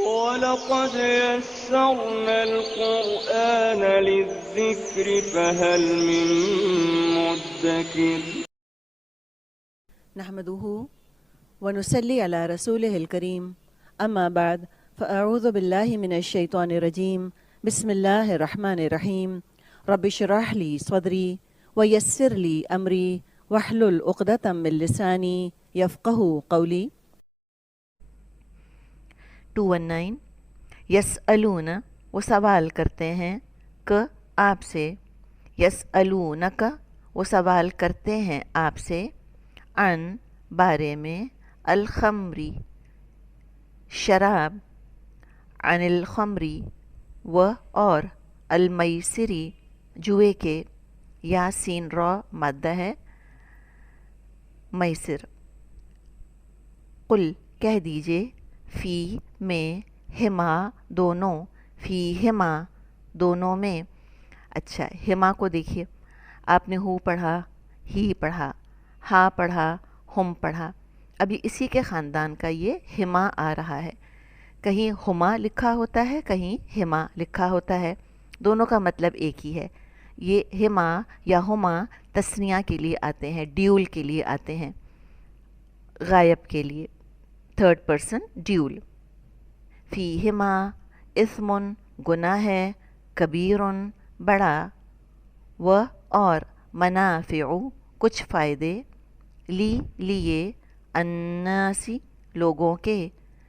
وَلَقَدْ يَسَّرْنَا الْقُرْآنَ لِلذِّكْرِ فَهَلْ مِن مُّدَّكِرٍ نحمده ونصلي على رسوله الكريم أما بعد فأعوذ بالله من الشيطان الرجيم بسم الله الرحمن الرحيم رب اشرح لي صدري ويسر لي أمري واحلل عقدة من لساني يفقهوا قولي 219 یسألون وہ سوال کرتے ہیں آپ سے، یسألونک وہ سوال کرتے ہیں آپ سے، عن بارے میں، الخمری شراب، عن الخمری و اور المیسری جوئے کے، یا سین را مادہ ہے میسر، قل کہہ دیجئے، فی میں، ہما دونوں، فی ہما دونوں میں۔ اچھا ہما کو دیکھیے، آپ نے ہو پڑھا، ہی پڑھا، ہا پڑھا، ہم پڑھا، ابھی اسی کے خاندان کا یہ ہما آ رہا ہے، کہیں ہما لکھا ہوتا ہے، کہیں ہما لکھا ہوتا ہے، دونوں کا مطلب ایک ہی ہے۔ یہ ہما یا ہما تثنیہ کے لیے آتے ہیں، ڈیول کے لیے آتے ہیں، غائب کے لیے، تھرڈ پرسن ڈیول۔ فیہما اثم گناہ ہے، کبیر بڑا، و اور منافع کچھ فائدے، لیے، الناسی لوگوں کے،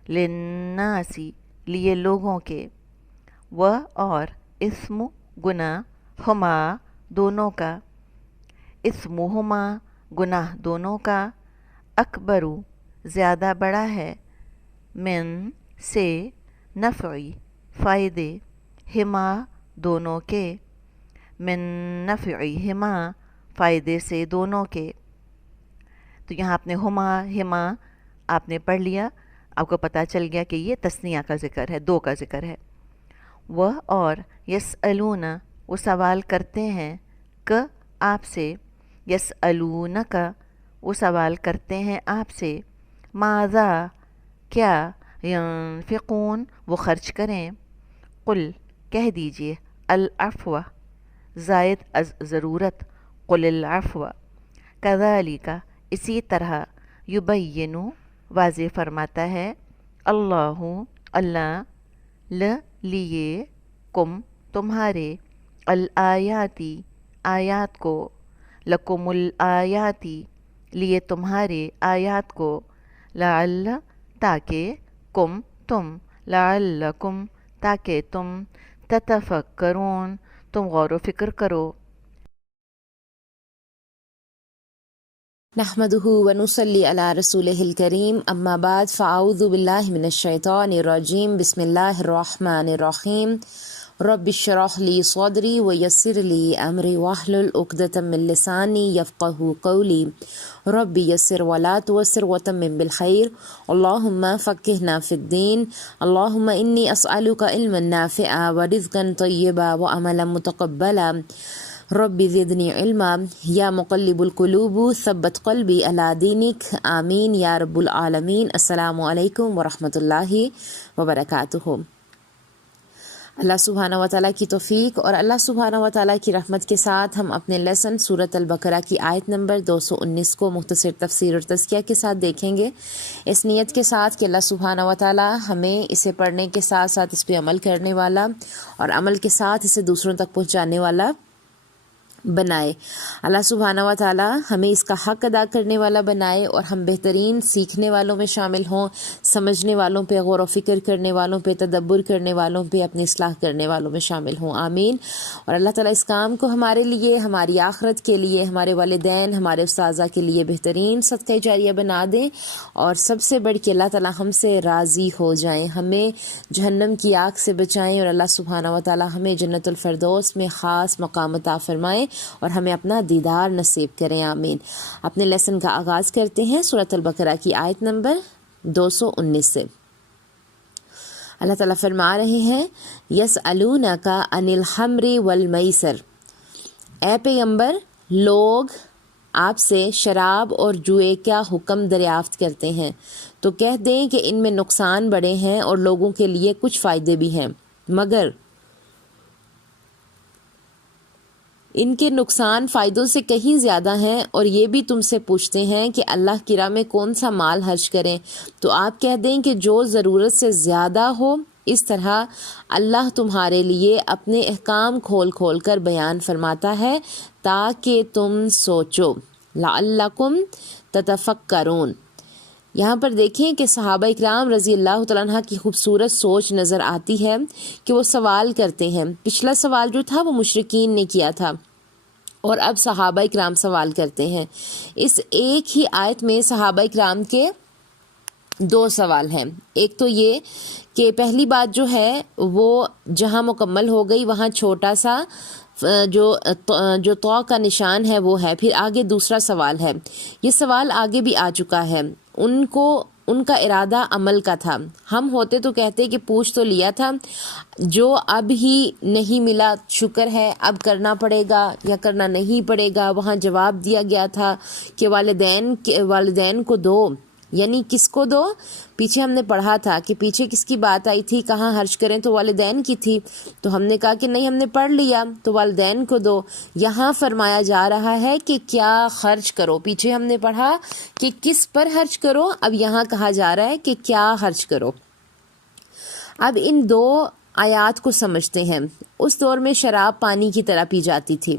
للناسی لیے لوگوں کے، و اور اسم گناہ، ہما دونوں کا، اسمہما گناہ دونوں کا، اکبرو زیادہ بڑا ہے، من سے، نفعی فائدے، ہما دونوں کے، من نفعہما فائدے سے دونوں کے۔ تو یہاں آپ نے ہما ہما آپ نے پڑھ لیا، آپ کو پتہ چل گیا کہ یہ تثنیہ کا ذکر ہے، دو کا ذکر ہے۔ وہ اور یسألون وہ سوال کرتے ہیں، آپ سے، یسألونک وہ سوال کرتے ہیں آپ سے، ماذا کیا، ینفقون وہ خرچ کریں، قل کہہ دیجئے، العفو زائد از ضرورت، قل العفو، کذالک اسی طرح، یبین واضح فرماتا ہے، اللہ اللہ، لیے، کم تمہارے، الآیاتی آیات کو، لکم الآیاتی لیے تمہارے آیات کو، لعل تاکہ، کم تم، لعلکم تاکہ تم، تتفکرون تم غور و فکر کرو۔ نحمده ونصلي على رسوله الكريم اما بعد فاعوذ بالله من الشيطان الرجيم بسم الله الرحمن الرحيم رب اشرح لي صدري ويسر لي امري واحلل عقدة من لساني يفقهوا قولي رب يسر ولا تعسر وتمم بالخير اللهم فقهنا في الدين اللهم اني اسالك علما نافعا ورزقا طيبا وعملا متقبلا رب زدنی علما یا مقلب القلوب ثبت قلبی علی دینک آمین یا رب العالمین۔ السلام علیکم ورحمۃ اللہ وبرکاتہ۔ اللہ سبحانہ و تعالیٰ کی توفیق اور اللہ سبحانہ و تعالیٰ کی رحمت کے ساتھ ہم اپنے لیسن سورۃ البقرہ کی آیت نمبر 219 کو مختصر تفسیر اور تزکیہ کے ساتھ دیکھیں گے، اس نیت کے ساتھ کہ اللہ سبحانہ و تعالیٰ ہمیں اسے پڑھنے کے ساتھ ساتھ اس پہ عمل کرنے والا اور عمل کے ساتھ اسے دوسروں تک پہنچانے والا بنائے۔ اللہ سبحانہ و تعالی ہمیں اس کا حق ادا کرنے والا بنائے اور ہم بہترین سیکھنے والوں میں شامل ہوں، سمجھنے والوں پہ غور و فکر کرنے والوں پہ، تدبر کرنے والوں پہ، اپنی اصلاح کرنے والوں میں شامل ہوں، آمین۔ اور اللہ تعالیٰ اس کام کو ہمارے لیے، ہماری آخرت کے لیے، ہمارے والدین، ہمارے اساتذہ کے لیے بہترین صدقہ جاریہ بنا دیں، اور سب سے بڑھ کے اللہ تعالیٰ ہم سے راضی ہو جائیں، ہمیں جہنم کی آگ سے بچائیں، اور اللہ سبحانہ و تعالیٰ ہمیں جنت الفردوس میں خاص مقام عطا فرمائیں اور ہمیں اپنا دیدار نصیب کریں، آمین۔ اپنے لیسن کا آغاز کرتے ہیں سورۃ البقرہ کی آیت نمبر 219 سے۔ اللہ تعالیٰ فرما رہے ہیں، یسألونک عن الخمر والمیسر، اے پیغمبر لوگ آپ سے شراب اور جوئے کا حکم دریافت کرتے ہیں، تو کہہ دیں کہ ان میں نقصان بڑے ہیں اور لوگوں کے لیے کچھ فائدے بھی ہیں، مگر ان کے نقصان فائدوں سے کہیں زیادہ ہیں، اور یہ بھی تم سے پوچھتے ہیں کہ اللہ کی راہ میں کون سا مال خرچ کریں، تو آپ کہہ دیں کہ جو ضرورت سے زیادہ ہو۔ اس طرح اللہ تمہارے لیے اپنے احکام کھول کھول کر بیان فرماتا ہے تاکہ تم سوچو، لعلکم تتفکرون۔ یہاں پر دیکھیں کہ صحابہ اکرام رضی اللہ تعالیٰ عنہ کی خوبصورت سوچ نظر آتی ہے کہ وہ سوال کرتے ہیں۔ پچھلا سوال جو تھا وہ مشرکین نے کیا تھا، اور اب صحابہ اکرام سوال کرتے ہیں۔ اس ایک ہی آیت میں صحابہ اکرام کے دو سوال ہیں۔ ایک تو یہ کہ پہلی بات جو ہے وہ جہاں مکمل ہو گئی وہاں چھوٹا سا جو تو کا نشان ہے وہ ہے، پھر آگے دوسرا سوال ہے۔ یہ سوال آگے بھی آ چکا ہے، ان کا ارادہ عمل کا تھا۔ ہم ہوتے تو کہتے کہ پوچھ تو لیا تھا، جو اب ہی نہیں ملا شکر ہے، اب کرنا پڑے گا یا کرنا نہیں پڑے گا۔ وہاں جواب دیا گیا تھا کہ والدین کو دو، یعنی کس کو دو؟ پیچھے ہم نے پڑھا تھا کہ پیچھے کس کی بات آئی تھی، کہاں خرچ کریں، تو والدین کی تھی، تو ہم نے کہا کہ نہیں، ہم نے پڑھ لیا تو والدین کو دو۔ یہاں فرمایا جا رہا ہے کہ کیا خرچ کرو، پیچھے ہم نے پڑھا کہ کس پر خرچ کرو، اب یہاں کہا جا رہا ہے کہ کیا خرچ کرو۔ اب ان دو آیات کو سمجھتے ہیں۔ اس دور میں شراب پانی کی طرح پی جاتی تھی۔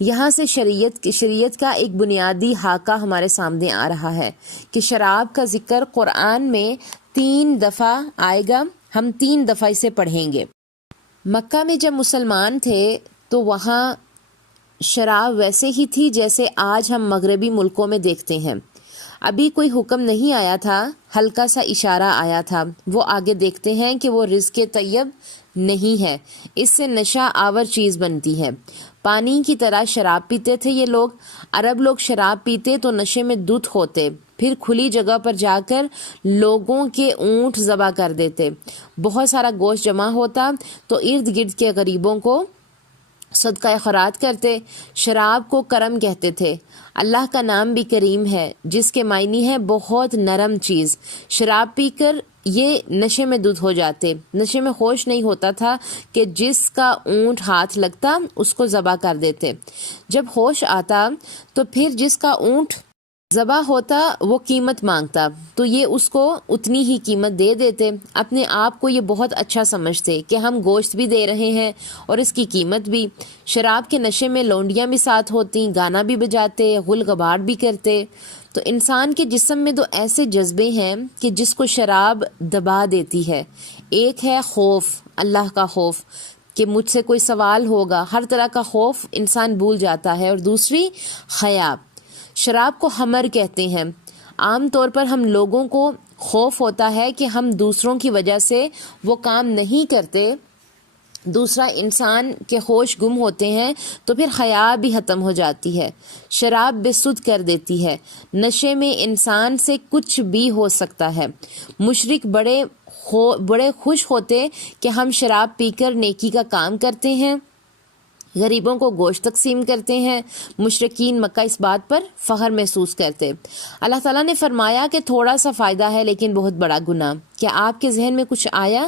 یہاں سے شریعت کا ایک بنیادی خاکہ ہمارے سامنے آ رہا ہے کہ شراب کا ذکر قرآن میں 3 دفعہ آئے گا۔ ہم 3 دفعہ اسے پڑھیں گے۔ مکہ میں جب مسلمان تھے تو وہاں شراب ویسے ہی تھی جیسے آج ہم مغربی ملکوں میں دیکھتے ہیں۔ ابھی کوئی حکم نہیں آیا تھا، ہلکا سا اشارہ آیا تھا۔ وہ آگے دیکھتے ہیں کہ وہ رزق طیب نہیں ہے، اس سے نشہ آور چیز بنتی ہے۔ پانی کی طرح شراب پیتے تھے یہ لوگ۔ عرب لوگ شراب پیتے تو نشے میں دھت ہوتے، پھر کھلی جگہ پر جا کر لوگوں کے اونٹ ذبح کر دیتے۔ بہت سارا گوشت جمع ہوتا تو ارد گرد کے غریبوں کو صدقہ خیرات کرتے۔ شراب کو کرم کہتے تھے۔ اللہ کا نام بھی کریم ہے، جس کے معنی ہے بہت نرم چیز۔ شراب پی کر یہ نشے میں دھت ہو جاتے۔ نشے میں ہوش نہیں ہوتا تھا کہ جس کا اونٹ ہاتھ لگتا اس کو ذبح کر دیتے۔ جب ہوش آتا تو پھر جس کا اونٹ ذبح ہوتا وہ قیمت مانگتا تو یہ اس کو اتنی ہی قیمت دے دیتے۔ اپنے آپ کو یہ بہت اچھا سمجھتے کہ ہم گوشت بھی دے رہے ہیں اور اس کی قیمت بھی۔ شراب کے نشے میں لونڈیاں بھی ساتھ ہوتی، گانا بھی بجاتے، غل غبار بھی کرتے۔ تو انسان کے جسم میں 2 ایسے جذبے ہیں کہ جس کو شراب دبا دیتی ہے۔ ایک ہے خوف، اللہ کا خوف کہ مجھ سے کوئی سوال ہوگا، ہر طرح کا خوف انسان بھول جاتا ہے، اور دوسری حیا۔ شراب کو خمر کہتے ہیں۔ عام طور پر ہم لوگوں کو خوف ہوتا ہے کہ ہم دوسروں کی وجہ سے وہ کام نہیں کرتے، دوسرا انسان کے ہوش گم ہوتے ہیں تو پھر حیا بھی ختم ہو جاتی ہے۔ شراب بے سدھ کر دیتی ہے۔ نشے میں انسان سے کچھ بھی ہو سکتا ہے۔ مشرک بڑے خوش ہوتے کہ ہم شراب پی کر نیکی کا کام کرتے ہیں، غریبوں کو گوشت تقسیم کرتے ہیں۔ مشرکین مکہ اس بات پر فخر محسوس کرتے۔ اللہ تعالیٰ نے فرمایا کہ تھوڑا سا فائدہ ہے لیکن بہت بڑا گناہ۔ کیا آپ کے ذہن میں کچھ آیا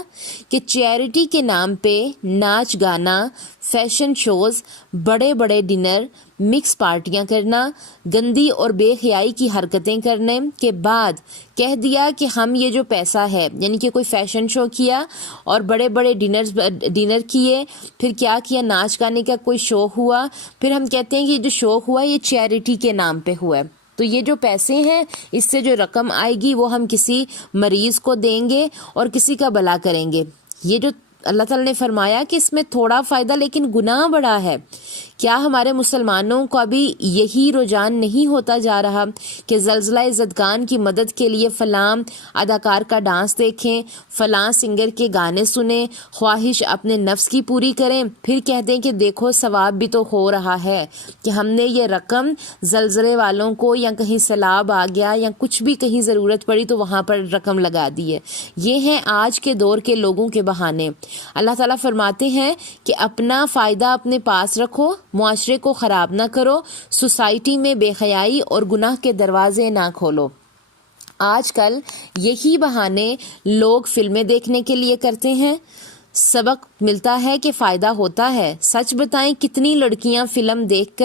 کہ چیریٹی کے نام پہ ناچ گانا، فیشن شوز، بڑے بڑے ڈنر، مکس پارٹیاں کرنا، گندی اور بے حیائی کی حرکتیں کرنے کے بعد کہہ دیا کہ ہم یہ جو پیسہ ہے، یعنی کہ کوئی فیشن شو کیا اور بڑے بڑے ڈنر کیے، پھر کیا کیا، ناچ گانے کا کوئی شو ہوا، پھر ہم کہتے ہیں کہ یہ جو شو ہوا یہ چیریٹی کے نام پہ ہوا ہے، تو یہ جو پیسے ہیں اس سے جو رقم آئے گی وہ ہم کسی مریض کو دیں گے اور کسی کا بھلا کریں گے۔ یہ جو اللہ تعالیٰ نے فرمایا کہ اس میں تھوڑا فائدہ لیکن گناہ بڑا ہے۔ کیا ہمارے مسلمانوں کو ابھی یہی رجحان نہیں ہوتا جا رہا کہ زلزلہ زدگان کی مدد کے لیے فلاں اداکار کا ڈانس دیکھیں، فلاں سنگر کے گانے سنیں، خواہش اپنے نفس کی پوری کریں، پھر کہتے ہیں کہ دیکھو ثواب بھی تو ہو رہا ہے کہ ہم نے یہ رقم زلزلے والوں کو، یا کہیں سیلاب آ گیا یا کچھ بھی کہیں ضرورت پڑی تو وہاں پر رقم لگا دی ہے۔ یہ ہیں آج کے دور کے لوگوں کے بہانے۔ اللہ تعالیٰ فرماتے ہیں کہ اپنا فائدہ اپنے پاس رکھو، معاشرے کو خراب نہ کرو، سوسائٹی میں بے حیائی اور گناہ کے دروازے نہ کھولو۔ آج کل یہی بہانے لوگ فلمیں دیکھنے کے لیے کرتے ہیں. سبق ملتا ہے کہ فائدہ ہوتا ہے. سچ بتائیں کتنی لڑکیاں فلم دیکھ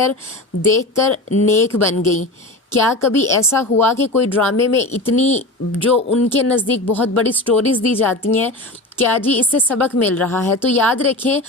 کر نیک بن گئیں. کیا کبھی ایسا ہوا کہ کوئی ڈرامے میں اتنی جو ان کے نزدیک بہت بڑی سٹوریز دی جاتی ہیں، کیا جی اس سے سبق مل رہا ہے؟ تو یاد رکھیں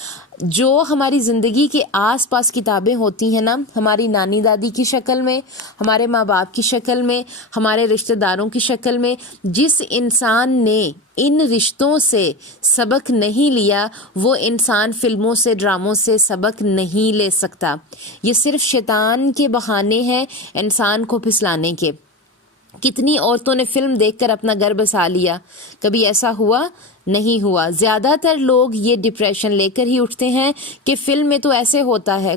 جو ہماری زندگی کے آس پاس کتابیں ہوتی ہیں نا، ہماری نانی دادی کی شکل میں، ہمارے ماں باپ کی شکل میں، ہمارے رشتہ داروں کی شکل میں، جس انسان نے ان رشتوں سے سبق نہیں لیا وہ انسان فلموں سے ڈراموں سے سبق نہیں لے سکتا. یہ صرف شیطان کے بہانے ہیں انسان کو پھسلانے کے. کتنی عورتوں نے فلم دیکھ کر اپنا گھر بسا لیا؟ کبھی ایسا ہوا؟ نہیں ہوا. زیادہ تر لوگ یہ ڈپریشن لے کر ہی اٹھتے ہیں کہ فلم میں تو ایسے ہوتا ہے،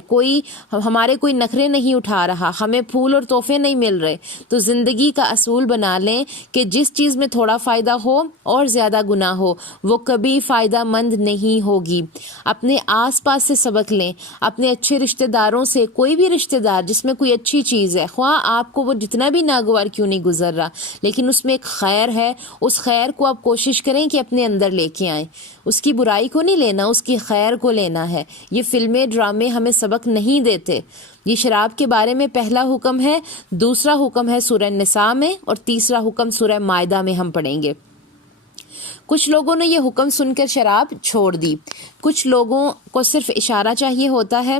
ہمارے کوئی نخرے نہیں اٹھا رہا، ہمیں پھول اور تحفے نہیں مل رہے. تو زندگی کا اصول بنا لیں کہ جس چیز میں تھوڑا فائدہ ہو اور زیادہ گناہ ہو وہ کبھی فائدہ مند نہیں ہوگی. اپنے آس پاس سے سبق لیں، اپنے اچھے رشتہ داروں سے. کوئی بھی رشتہ دار جس میں کوئی اچھی چیز ہے، خواہ آپ کو وہ جتنا بھی ناگوار کیوں نہیں گزر رہا، لیکن اس میں ایک خیر ہے، اس خیر کو آپ کوشش کریں کہ اپنے اندر لے کے آئیں. اس کی برائی کو نہیں لینا، اس کی خیر کو لینا ہے. یہ فلمیں ڈرامے ہمیں سبق نہیں دیتے. یہ شراب کے بارے میں پہلا حکم ہے، دوسرا حکم ہے سورہ نساء میں، اور تیسرا حکم سورہ مائدہ میں ہم پڑھیں گے. کچھ لوگوں نے یہ حکم سن کر شراب چھوڑ دی. کچھ لوگوں کو صرف اشارہ چاہیے ہوتا ہے.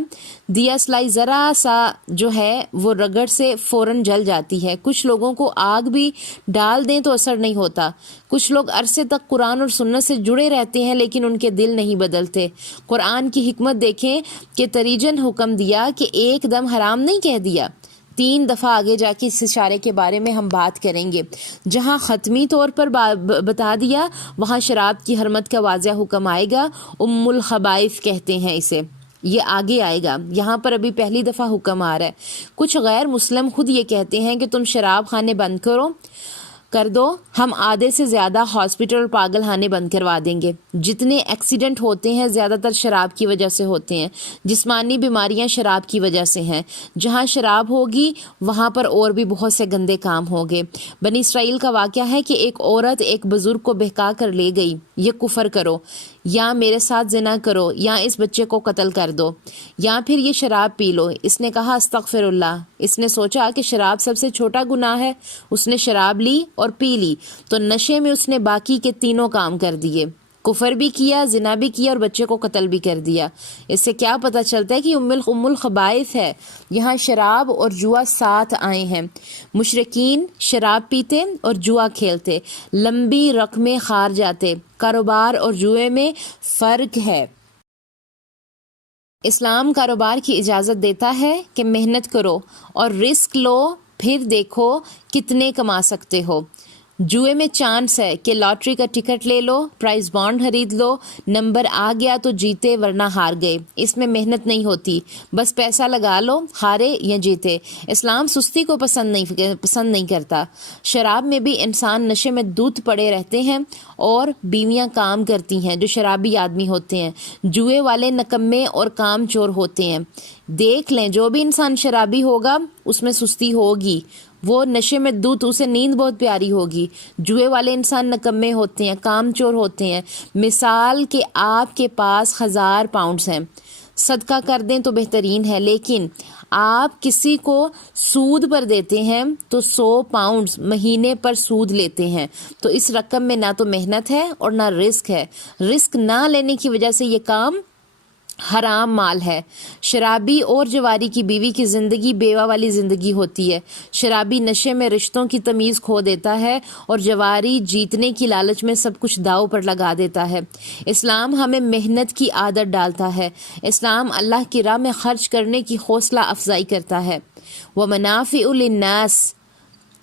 دیا سلائی ذرا سا جو ہے وہ رگڑ سے فوراً جل جاتی ہے. کچھ لوگوں کو آگ بھی ڈال دیں تو اثر نہیں ہوتا. کچھ لوگ عرصے تک قرآن اور سنت سے جڑے رہتے ہیں لیکن ان کے دل نہیں بدلتے. قرآن کی حکمت دیکھیں کہ تریجن حکم دیا کہ ایک دم حرام نہیں کہہ دیا. 3 دفعہ آگے جا کے اس اشارے کے بارے میں ہم بات کریں گے. جہاں ختمی طور پر بتا دیا وہاں شراب کی حرمت کا واضح حکم آئے گا. ام الخبائث کہتے ہیں اسے، یہ آگے آئے گا. یہاں پر ابھی پہلی دفعہ حکم آ رہا ہے. کچھ غیر مسلم خود یہ کہتے ہیں کہ تم شراب خانے بند کر دو، ہم آدھے سے زیادہ ہاسپٹل اور پاگل خانے بند کروا دیں گے. جتنے ایکسیڈنٹ ہوتے ہیں زیادہ تر شراب کی وجہ سے ہوتے ہیں. جسمانی بیماریاں شراب کی وجہ سے ہیں. جہاں شراب ہوگی وہاں پر اور بھی بہت سے گندے کام ہوگے. بنی اسرائیل کا واقعہ ہے کہ ایک عورت ایک بزرگ کو بہکا کر لے گئی، یہ کفر کرو، یا میرے ساتھ زنا کرو، یا اس بچے کو قتل کر دو، یا پھر یہ شراب پی لو. اس نے کہا استغفر اللہ. اس نے سوچا کہ شراب سب سے چھوٹا گناہ ہے. اس نے شراب لی اور پی لی تو نشے میں اس نے باقی کے تینوں کام کر دیے. کفر بھی کیا، زنا بھی کیا، اور بچے کو قتل بھی کر دیا. اس سے کیا پتہ چلتا ہے کہ ام الخبائث ہے. یہاں شراب اور جوا ساتھ آئے ہیں. مشرکین شراب پیتے اور جوا کھیلتے، لمبی رقمیں ہار جاتے. کاروبار اور جوئے میں فرق ہے. اسلام کاروبار کی اجازت دیتا ہے کہ محنت کرو اور رسک لو، پھر دیکھو کتنے کما سکتے ہو. جوئے میں چانس ہے کہ لاٹری کا ٹکٹ لے لو، پرائز بانڈ خرید لو، نمبر آ گیا تو جیتے ورنہ ہار گئے. اس میں محنت نہیں ہوتی، بس پیسہ لگا لو، ہارے یا جیتے. اسلام سستی کو پسند نہیں کرتا. شراب میں بھی انسان نشے میں دودھ پڑے رہتے ہیں اور بیویاں کام کرتی ہیں جو شرابی آدمی ہوتے ہیں. جوئے والے نکمے اور کام چور ہوتے ہیں. دیکھ لیں جو بھی انسان شرابی ہوگا اس میں سستی ہوگی. وہ نشے میں دودھ، اسے نیند بہت پیاری ہوگی. جوئے والے انسان نکمے ہوتے ہیں، کام چور ہوتے ہیں. مثال کہ آپ کے پاس 1000 پاؤنڈز ہیں، صدقہ کر دیں تو بہترین ہے، لیکن آپ کسی کو سود پر دیتے ہیں تو 100 پاؤنڈز مہینے پر سود لیتے ہیں. تو اس رقم میں نہ تو محنت ہے اور نہ رسک ہے. رسک نہ لینے کی وجہ سے یہ کام حرام مال ہے. شرابی اور جواری کی بیوی کی زندگی بیوہ والی زندگی ہوتی ہے. شرابی نشے میں رشتوں کی تمیز کھو دیتا ہے اور جواری جیتنے کی لالچ میں سب کچھ داؤ پر لگا دیتا ہے. اسلام ہمیں محنت کی عادت ڈالتا ہے. اسلام اللہ کی راہ میں خرچ کرنے کی حوصلہ افزائی کرتا ہے. وَمَنَافِعُ لِلنَّاسِ،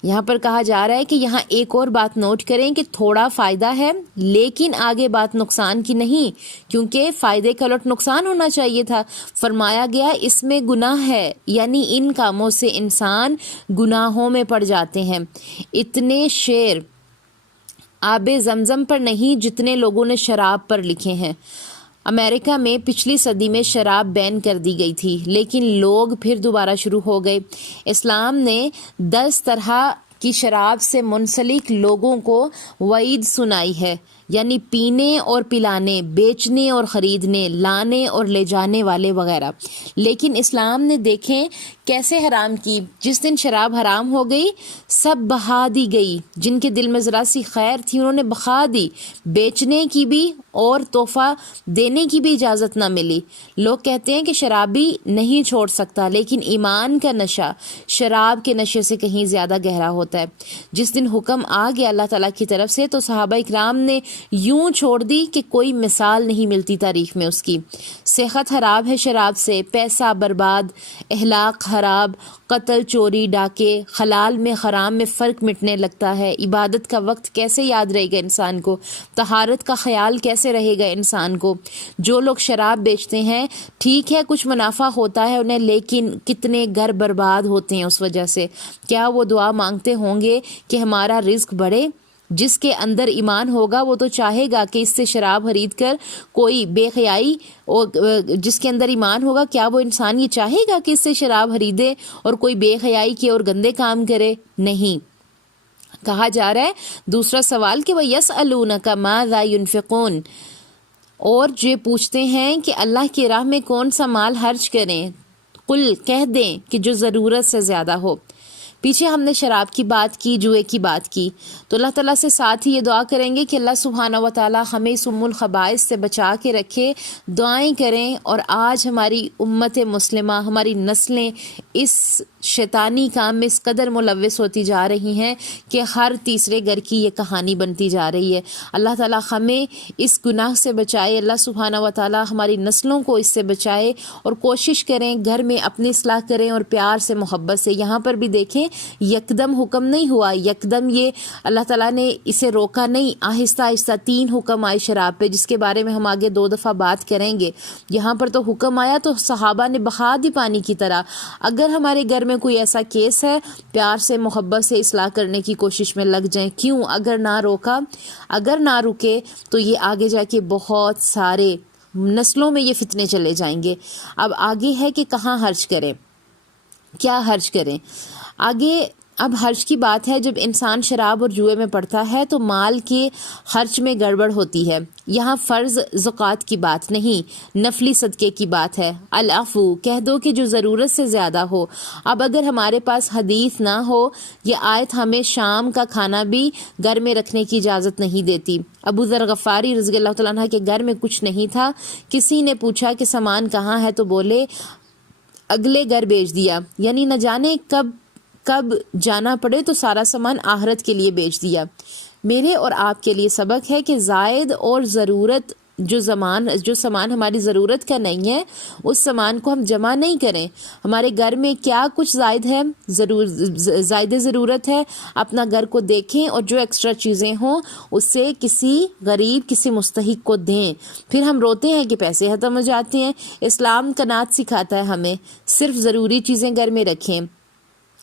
یہاں پر کہا جا رہا ہے کہ یہاں ایک اور بات نوٹ کریں کہ تھوڑا فائدہ ہے لیکن آگے بات نقصان کی نہیں، کیونکہ فائدے کا الٹ نقصان ہونا چاہیے تھا. فرمایا گیا اس میں گناہ ہے، یعنی ان کاموں سے انسان گناہوں میں پڑ جاتے ہیں. اتنے شعر آب زمزم پر نہیں جتنے لوگوں نے شراب پر لکھے ہیں. امریکہ میں پچھلی صدی میں شراب بین کر دی گئی تھی لیکن لوگ پھر دوبارہ شروع ہو گئے. اسلام نے 10 طرح کی شراب سے منسلک لوگوں کو وعید سنائی ہے، یعنی پینے اور پلانے، بیچنے اور خریدنے، لانے اور لے جانے والے وغیرہ۔ لیکن اسلام نے دیکھیں کیسے حرام کی۔ جس دن شراب حرام ہو گئی سب بہا دی گئی، جن کے دل میں ذرا سی خیر تھی انہوں نے بہا دی، بیچنے کی بھی اور تحفہ دینے کی بھی اجازت نہ ملی۔ لوگ کہتے ہیں کہ شرابی نہیں چھوڑ سکتا، لیکن ایمان کا نشہ شراب کے نشے سے کہیں زیادہ گہرا ہوتا ہے۔ جس دن حکم آ گیا اللہ تعالیٰ کی طرف سے تو صحابہ اکرام نے یوں چھوڑ دی کہ کوئی مثال نہیں ملتی تاریخ میں اس کی۔ صحت خراب ہے شراب سے، پیسہ برباد، اخلاق خراب، قتل، چوری، ڈاکے، حلال میں حرام میں فرق مٹنے لگتا ہے۔ عبادت کا وقت کیسے یاد رہے گا انسان کو؟ طہارت کا خیال کیسے رہے گا انسان کو؟ جو لوگ شراب بیچتے ہیں ٹھیک ہے کچھ منافع ہوتا ہے انہیں، لیکن کتنے گھر برباد ہوتے ہیں اس وجہ سے۔ کیا وہ دعا مانگتے ہوں گے کہ ہمارا رزق بڑھے؟ جس کے اندر ایمان ہوگا وہ تو چاہے گا کہ اس سے شراب خرید کر کوئی بے حیائی، اور جس کے اندر ایمان ہوگا کیا وہ انسان یہ چاہے گا کہ اس سے شراب خریدے اور کوئی بے حیائی کے اور گندے کام کرے؟ نہیں۔ کہا جا رہا ہے دوسرا سوال کہ وَيَسْأَلُونَكَ مَاذَا يُنْفِقُونَ، اور جو پوچھتے ہیں کہ اللہ کی راہ میں کون سا مال خرچ کریں، قل کہہ دیں کہ جو ضرورت سے زیادہ ہو۔ پیچھے ہم نے شراب کی بات کی، جوئے کی بات کی، تو اللہ تعالیٰ سے ساتھ ہی یہ دعا کریں گے کہ اللہ سبحانہ و تعالیٰ ہمیں اس الخبائث سے بچا کے رکھے۔ دعائیں کریں۔ اور آج ہماری امت مسلمہ، ہماری نسلیں اس شیطانی کام میں اس قدر ملوث ہوتی جا رہی ہیں کہ ہر تیسرے گھر کی یہ کہانی بنتی جا رہی ہے۔ اللہ تعالیٰ ہمیں اس گناہ سے بچائے، اللہ سبحانہ و تعالیٰ ہماری نسلوں کو اس سے بچائے، اور کوشش کریں گھر میں اپنی اصلاح کریں اور پیار سے محبت سے۔ یہاں پر بھی دیکھیں یکدم حکم نہیں ہوا، یکدم یہ اللہ تعالیٰ نے اسے روکا نہیں، آہستہ آہستہ 3 حکم آئے شراب پہ، جس کے بارے میں ہم آگے 2 دفعہ بات کریں گے۔ یہاں پر تو حکم آیا تو صحابہ نے بہا دی پانی کی طرح۔ اگر ہمارے گھر میں کوئی ایسا کیس ہے پیار سے محبت سے اصلاح کرنے کی کوشش میں لگ جائیں۔ کیوں؟ اگر نہ روکا، اگر نہ رکے تو یہ آگے جا کے بہت سارے نسلوں میں یہ فتنے چلے جائیں گے۔ اب آگے ہے کہ کہاں خرچ کریں، کیا خرچ کریں۔ آگے اب خرچ کی بات ہے۔ جب انسان شراب اور جوئے میں پڑتا ہے تو مال کے خرچ میں گڑبڑ ہوتی ہے۔ یہاں فرض زکوٰۃ کی بات نہیں، نفلی صدقے کی بات ہے۔ العفو کہہ دو کہ جو ضرورت سے زیادہ ہو۔ اب اگر ہمارے پاس حدیث نہ ہو، یہ آیت ہمیں شام کا کھانا بھی گھر میں رکھنے کی اجازت نہیں دیتی۔ ابو ذر غفاری رضی اللہ تعالیٰ عنہ کے گھر میں کچھ نہیں تھا، کسی نے پوچھا کہ سامان کہاں ہے تو بولے اگلے گھر بیچ دیا، یعنی نہ جانے کب جانا پڑے تو سارا سامان آخرت کے لیے بیچ دیا۔ میرے اور آپ کے لیے سبق ہے کہ زائد اور ضرورت جو سامان ہماری ضرورت کا نہیں ہے اس سامان کو ہم جمع نہیں کریں۔ ہمارے گھر میں کیا کچھ زائد ہے، زائد ضرورت ہے، اپنا گھر کو دیکھیں اور جو ایکسٹرا چیزیں ہوں اس سے کسی غریب کسی مستحق کو دیں۔ پھر ہم روتے ہیں کہ پیسے ختم ہو جاتے ہیں۔ اسلام قناعت سکھاتا ہے ہمیں، صرف ضروری چیزیں گھر میں رکھیں۔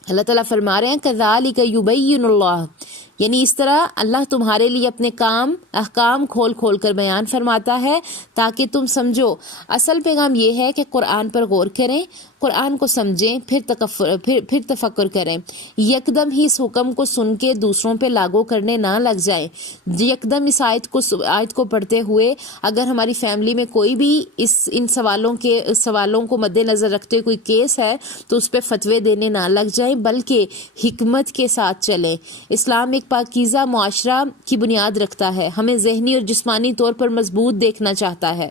اللہ تعالیٰ فرما رہے ہیں کذالک یبین اللہ، یعنی اس طرح اللہ تمہارے لیے اپنے احکام کھول کھول کر بیان فرماتا ہے تاکہ تم سمجھو۔ اصل پیغام یہ ہے کہ قرآن پر غور کریں، قرآن کو سمجھیں، پھر تفکر کریں۔ یکدم ہی اس حکم کو سن کے دوسروں پہ لاگو کرنے نہ لگ جائیں۔ یکدم اس آیت کو پڑھتے ہوئے اگر ہماری فیملی میں کوئی بھی ان سوالوں کو مد نظر رکھتے کوئی کیس ہے تو اس پہ فتوے دینے نہ لگ جائیں، بلکہ حکمت کے ساتھ چلیں۔ اسلام ایک پاکیزہ معاشرہ کی بنیاد رکھتا ہے، ہمیں ذہنی اور جسمانی طور پر مضبوط دیکھنا چاہتا ہے،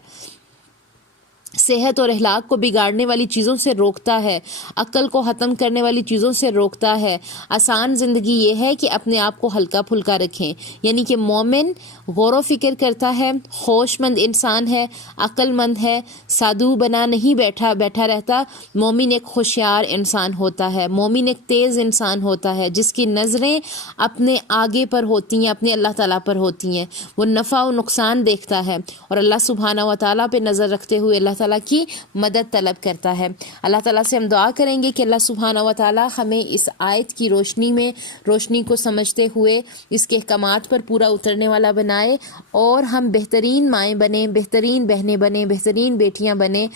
صحت اور اخلاق کو بگاڑنے والی چیزوں سے روکتا ہے، عقل کو ختم کرنے والی چیزوں سے روکتا ہے۔ آسان زندگی یہ ہے کہ اپنے آپ کو ہلکا پھلکا رکھیں، یعنی کہ مومن غور و فکر کرتا ہے، ہوش مند انسان ہے، عقل مند ہے، سادھو بنا نہیں بیٹھا رہتا۔ مومن ایک ہوشیار انسان ہوتا ہے، مومن ایک تیز انسان ہوتا ہے جس کی نظریں اپنے آگے پر ہوتی ہیں، اپنے اللہ تعالیٰ پر ہوتی ہیں۔ وہ نفع و نقصان دیکھتا ہے اور اللہ سبحانہ و تعالیٰ پہ نظر رکھتے ہوئے اللہ تعالیٰ کی مدد طلب کرتا ہے۔ اللہ تعالیٰ سے ہم دعا کریں گے کہ اللہ سبحانہ و تعالیٰ ہمیں اس آیت کی روشنی کو سمجھتے ہوئے اس کے احکامات پر پورا اترنے والا بنائے، اور ہم بہترین مائیں بنیں، بہترین بہنیں بنیں، بہترین بیٹیاں بنیں،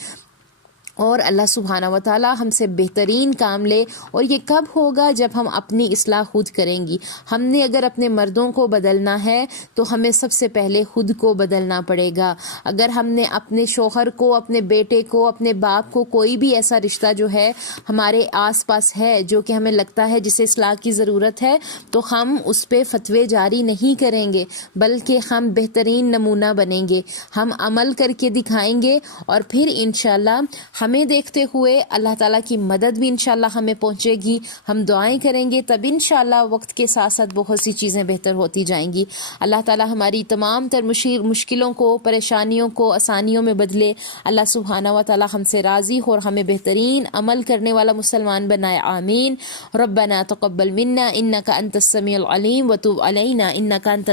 اور اللہ سبحانہ و تعالی ہم سے بہترین کام لے. اور یہ کب ہوگا؟ جب ہم اپنی اصلاح خود کریں گی. ہم نے اگر اپنے مردوں کو بدلنا ہے تو ہمیں سب سے پہلے خود کو بدلنا پڑے گا. اگر ہم نے اپنے شوہر کو، اپنے بیٹے کو، اپنے باپ کو، کوئی بھی ایسا رشتہ جو ہے ہمارے آس پاس ہے جو کہ ہمیں لگتا ہے جسے اصلاح کی ضرورت ہے، تو ہم اس پہ فتوے جاری نہیں کریں گے، بلکہ ہم بہترین نمونہ بنیں گے. ہم عمل کر کے دکھائیں گے اور پھر انشاءاللہ ہمیں دیکھتے ہوئے اللہ تعالیٰ کی مدد بھی انشاءاللہ ہمیں پہنچے گی. ہم دعائیں کریں گے، تب انشاءاللہ وقت کے ساتھ ساتھ بہت سی چیزیں بہتر ہوتی جائیں گی. اللہ تعالیٰ ہماری تمام تر مشکلوں کو، پریشانیوں کو آسانیوں میں بدلے. اللہ سبحانہ و تعالیٰ ہم سے راضی ہو اور ہمیں بہترین عمل کرنے والا مسلمان بنائے. آمین. ربنا تقبل منا انک انت السمیع العلیم وتب علینا انک انت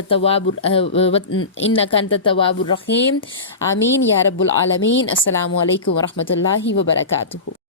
التواب الرحیم. آمین یا رب العالمین. السلام علیکم ورحمۃ اللہ وبرکاتہ.